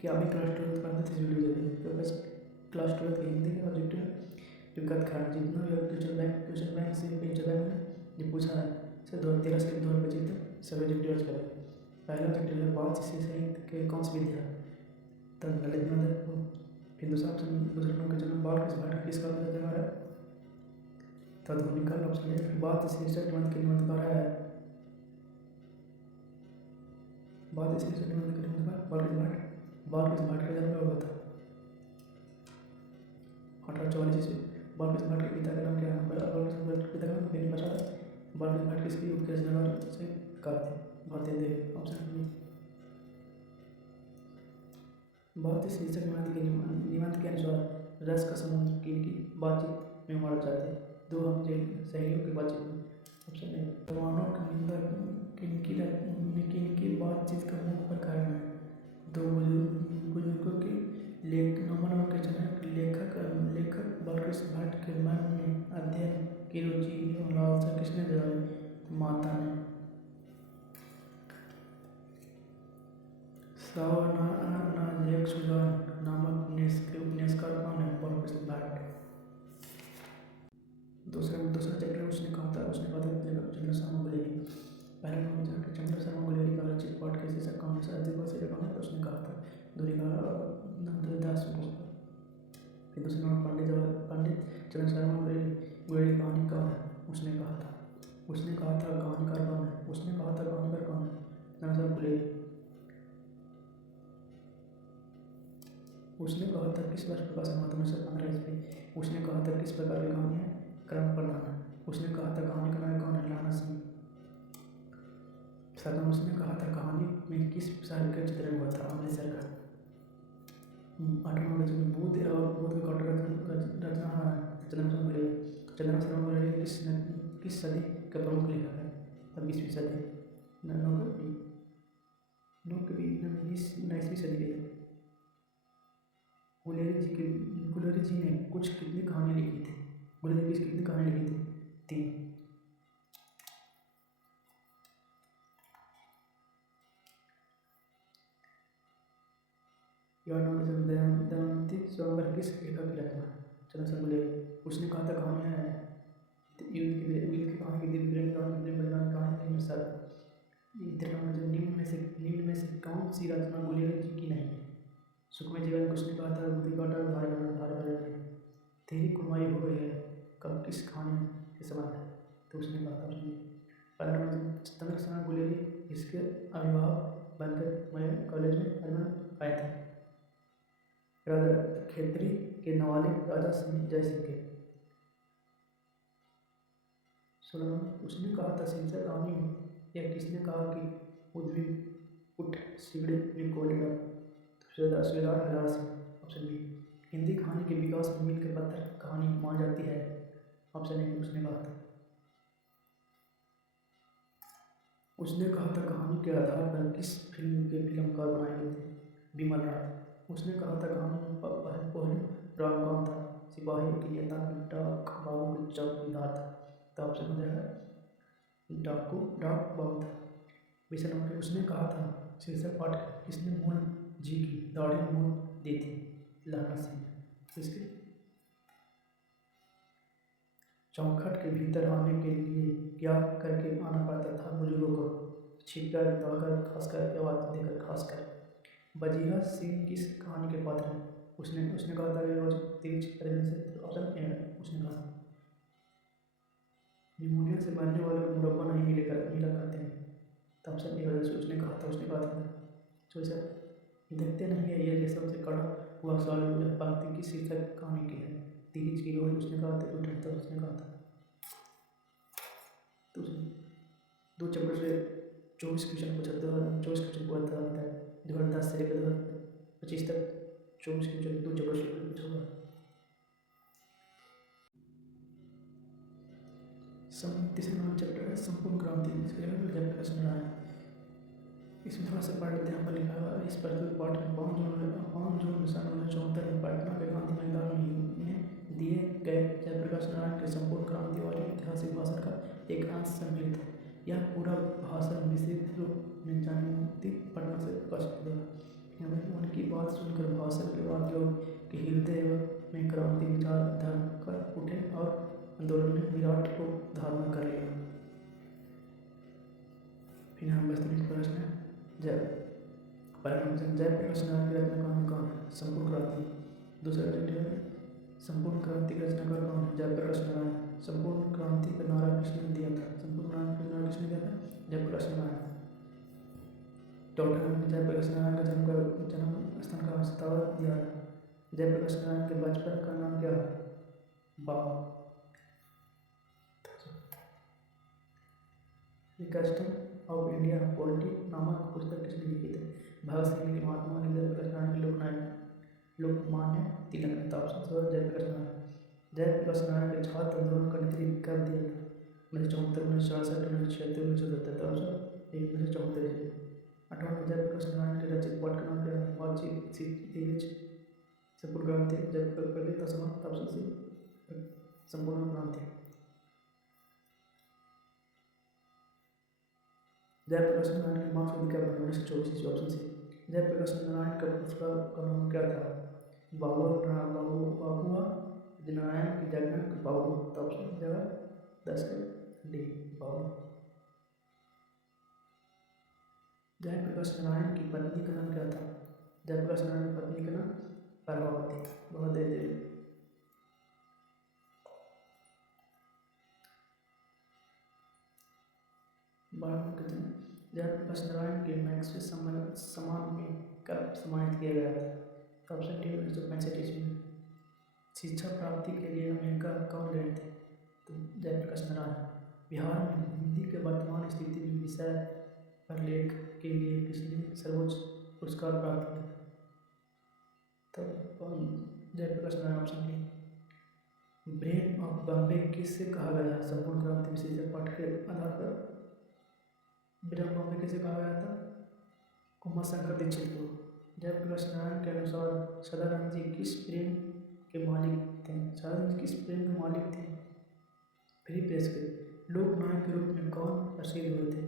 कि अभी क्लास 12 पढ़ते थे वीडियो देखे तो बस क्लास 12 के हिंदी के ऑब्जेक्टिव विगत खान जितना भी ट्यूशन बैंक से इंटर बैंक में ये पूछा है सर 2013 से 2025 तक सभी ऑब्जेक्टिव आज करें। पहला ऑब्जेक्टिव है बात इसी साहित्य के कौन सी विधि है तब ललित नंदन हिंदुस्तान से दूसरे नंबर के जन्म बाल किस भाट किसका जगह है तदुनिकल ऑप्शन है। बात इसी निबंध के निबंधकार है बात इसी निबंध के निबंधकार बाल किस भाट का जन्म हुआ था 1844 ईस्वी। बाल किस भाट के पिता का नाम क्या है बाल किस भाट के पिता का नाम बेनी प्रसाद। बाल किस भाट किसकी उपदेश नगर से कार थे भारतीय देव ऑप्शन बी। बात इस शीर्षक निबंध के अनुसार रस का संबंध की बातचीत में माना जाता है दो हम सहेलियों की बातचीत में ऑप्शन ए। परमाणु की निंदा किनकी बातचीत का मुख्य प्रकार है दो बुजुर्गों की नमन के जनक लेखक बालकृष्ण भट्ट के मन में अध्ययन की रुचि एवं लालसा किसने जगाई माता ने। लेख सुजान नामक उपन्यासकार कौन है बालकृष्ण भट्ट। दूसरा चैप्टर उसने कहा था चंद्र शर्मा गुलेरी। पहला नंबर चंद्र शर्मा गुलेरी का रचित पाठ के शीर्षक कौन है आदिवासी कौन है तो उसने कहा था दूरी का दास पुस्तक। फिर दूसरा नंबर पंडित चंद्र शर्मा गुलेरी कहानी कौन है उसने कहा था कहानीकार कौन है चंद्र शर्मा गुलेरी। उसने कहा था किस वर्ष प्रकाशन हुआ था 1915 ईस्वी। उसने कहा था किस प्रकार की कहानी है क्रम प्रधान है। उसने कहा था कहानी का नायक कौन है लाना सिंह। सदम उसने कहा था कहानी में किस शहर का चित्रण हुआ था अमृतसर का। 8वां में बुद्ध का कौटक रचना चंद्र शर्मा गुलेरी किस सदी का प्रमुख लेखक है तब 20वीं सदी 19वीं सदी के। गुलेरी जी ने कितनी कहानी लिखी थी गुलेरी की कितनी कहानी लिखी थी 3। दमयंती स्वयंवर किस लेखक की रचना चंद्र शर्मा गुलेरी। उसने कहा था कहानियाँ कहानी की दिव्य कहानी में सर निम्न में से कौन सी रचना गुलेरी जी की नहीं है। सुखमय जीवन को उसने कहा था बुद्धि का धार तेरी कुमाई हो गई है कब किस कहानी के समान है तो उसने कहा था चंद्र शर्मा गुलेरी इसके अभिभावक बनकर मैं कॉलेज में पढ़ने आए थे राजा खेतरी के नवाले राजा सिंह जय सिंह के। 16 उसने कहा था शीर्षक कहानी में यह किसने कहा कि उद्विग उठ सिगड़े में कोयला सुबेदार हजार सिंह ऑप्शन बी। हिंदी कहानी के विकास में मील के पत्थर कहानी मानी जाती है ऑप्शन ए। उसने कहा था कहानी के आधार पर किस फिल्म के फिल्मकार बनाए गए थे बिमल राय। उसने कहा था कहानी में पहले राम कौन था सिपाही के लिए डाक बाबू के चौकीदार था तो ऑप्शन हो जाएगा डाक बाबू था। विषय नंबर उसने कहा था शीर्षक पाठ किसने मूल जी की दाढ़ी मूल दी थी लाना सिंह। इसके चौखट के भीतर आने के लिए क्या करके आना पड़ता था बुजुर्गों को छिपकर दौड़कर खासकर आवाज देकर खासकर। बजीरा सिंह किस कहानी के पात्र हैं उसने कहा था रोज तिरछ से ऑप्शन ए। उसने कहा निमोनिया से मरने वाले को मुरब्बा नहीं मिला करते हैं तब ऑप्शन ए वजह से उसने कहा था तो सर देखते नहीं है ये सबसे कड़ा हुआ सवाल पंक्ति की शीर्षक कहानी की है तिरछ की रोज उसने कहा था तो उसने कहा था तो दो चैप्टर से 24 क्वेश्चन पूछा 24 क्वेश्चन पूरा था 2010 से लेकर 2025 तक 24 क्वेश्चन 2 चैप्टर से पूछा हुआ। तीसरा चैप्टर है संपूर्ण क्रांति इसके प्रश्न रहा है इसमें थोड़ा सा पढ़ लेते हैं। यहाँ पर लिखा हुआ इस प्रस्तुत पाठ में 5 जून 1974 में पटना के गांधी मैदान में दिए गए जयप्रकाश नारायण के संपूर्ण क्रांति वाले ऐतिहासिक भाषण का एक अंश सम्मिलित है। यह पूरा भाषण विस्तृत रूप में जानती पटना से प्रकाशित हुआ। उनकी बात बात सुनकर भाषण के बाद लोग के हृदय में क्रांति विचार धर्म कर उठे और आंदोलन ने विराट को धारण कर लिया। फिर यहाँ वास्तविक प्रश्न है, जयप्रकाश नारायण की रचना कौन है? संपूर्ण क्रांति। दूसरा है संपूर्ण क्रांति का रचनाकार कौन है? जयप्रकाश नारायण। संपूर्ण क्रांति का नारा किसने दिया था? संपूर्ण क्रांति का नारा किसने दिया था? जयप्रकाश नारायण। डॉक्टर जयप्रकाश नारायण का जन्म स्थान का सतावा दिया था। जयप्रकाश नारायण के बचपन का नाम क्या है? बाबा। कस्टम ऑफ इंडिया पॉलिटी नामक पुस्तक किसने लिखी थी? भगत सिंह के, महात्मा गांधी, जयप्रकाश नारायण के, लोकमान्य तिलक ने। ऑप्शन जयप्रकाश नारायण। जयप्रकाश नारायण के छात्र आंदोलन का नेतृत्व कर दिया था? 1974, 1966, 1976, 1977। ऑप्शन 1974। 58 जयप्रकाश नारायण के रचित पाठ का नाम क्या है? बातचीत, संपूर्ण क्रांति, जयप्रकाश समाप्त। ऑप्शन सी संपूर्ण क्रांति। जयप्रकाश नारायण के मार्क्सवादी क्या बने? 1924। Option C. जयप्रकाश नारायण का पुरस्कार का नाम क्या था? बाबुआ नारायण की जगह बाबू। ऑप्शन जगह 10 के डी बाबू। जयप्रकाश नारायण की पत्नी का नाम क्या था? जयप्रकाश नारायण की पत्नी का नाम प्रभावती। बहुत देर जयप्रकाश नारायण के मैक्सवेल सम्मान में कब सम्मानित किया गया था? ऑप्शन डी 1965 ईस्वी में। शिक्षा प्राप्ति के लिए अमेरिका कौन गए थे? तो जयप्रकाश नारायण। बिहार में हिंदी के वर्तमान स्थिति में विषय पर लेख के लिए किसने सर्वोच्च पुरस्कार प्राप्त किया? तो Jayaprakash Narayan. Option D. Brain of Bombay किससे कहा गया है? संपूर्ण क्रांति विशेषज्ञ पाठ के आधार पर ब्रेन ऑफ बॉम्बे किसे कहा गया था? उमाशंकर दीक्षित को। जयप्रकाश नारायण के अनुसार सदानंद जी किस प्रेम के मालिक थे? सदानंद जी किस प्रेम के मालिक थे? फ्री प्रेस के। लोकनायक के रूप में कौन प्रसिद्ध हुए थे?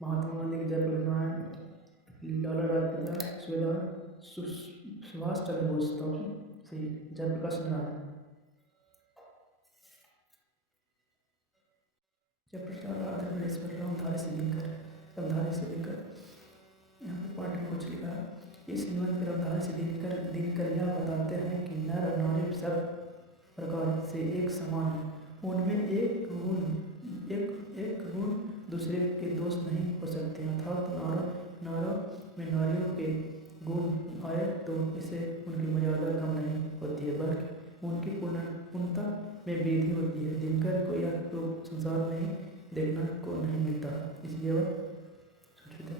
महात्मा गांधी, जयप्रकाश नारायण, लाला लाजपत राय, सुभाष चंद्र बोस। तो सही जयप्रकाश नारायण। रामधारी से लेकर यहाँ पर पाठ में कुछ लिखा है। इस निबंध में रामधारी से दिनकर यह बताते हैं कि नर और नारी सब प्रकार से एक समान है। उनमें एक गुण दूसरे के दोष नहीं हो सकते। अर्थात नारों में नारियों के गुण आए तो इससे उनकी मर्यादा कम नहीं होती है, बल्कि उनकी पूर्णता में वृद्धि होती है। दिनकर को यह तो संसार में देखना को नहीं मिलता, इसलिए वह सूचित है।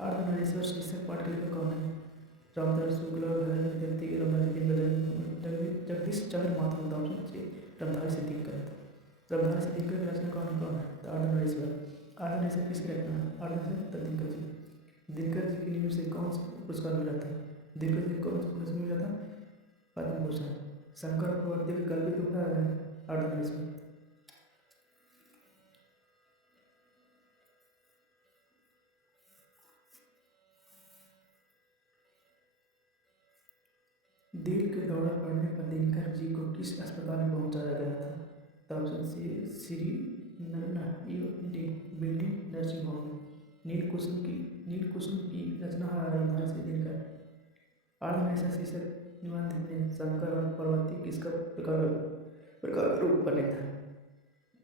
आर्धनारीश्वर शीर्षक पाठ के लेखक कौन है? रामधारी शुक्ला, जगदीश चंद्र माथुर। रामधारी से दिनकर। रामधारी से दिनकर की रचना कौन है? आर्धनारीश्वर किसकी रचना है? आर्धनारीश्वर दिनकर जी। दिनकर जी की नींव से कौन सा पुरस्कार मिला था? दिनकर जी को कौन सा पुरस्कार मिला था? पद्म भूषण। शंकर प्रवर्ती का कल्पित रूप है आर्धनारीश्वर। दिल के दौरा पड़ने पर दिनकर जी को किस अस्पताल में पहुंचाया गया था? Option C Shri building nursing home में। नीलकुसुम की रचना रामधारी से दिनकर। आर्धनारीश्वर शीर्षक निबंध में शंकर और पार्वती किसका प्रकार रूप बने थे?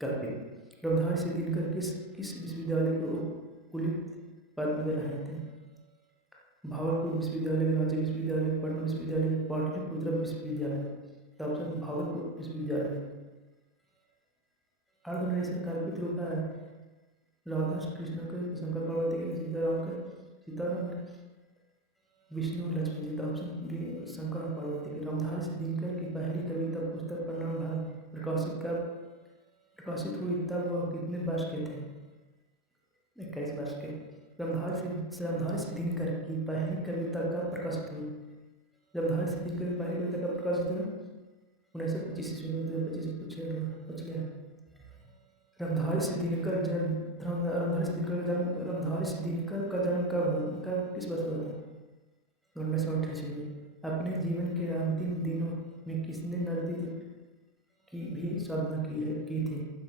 कल्पित। रामधारी से दिनकर किस विश्वविद्यालय को कुलपति पद में रहे थे? भागलपुर विश्वविद्यालय, रांची विश्वविद्यालय, पटना विश्वविद्यालय, पाटलिपुत्र विश्वविद्यालय। ऑप्शन भागलपुर विश्वविद्यालय। आर्धनारीश्वर कल्पित रूप है राधा कृष्ण के, शंकर पार्वती के, सीताराम के, विष्णु लक्ष्मी जी। ऑप्शन डी शंकर और पार्वती के। रामधारी से दिनकर की पहली कविता पुस्तक पन्ना प्रकाशित हुई तब वह कितने वर्ष के थे? 21 वर्ष के। रामधारी से दिनकर की पहली कविता कब प्रकाशित हुई? रामधारी से दिनकर की पहली कविता कब प्रकाशित हुई? 1925 ईस्वी में। 2025 पूछ लिया। रामधारी से दिनकर का जन्म धक्का किस बात का था? लौंडा से उठ चाहिए। अपने जीवन के अंतिम दिनों में किसने नर्तकी की भी साधना की थी?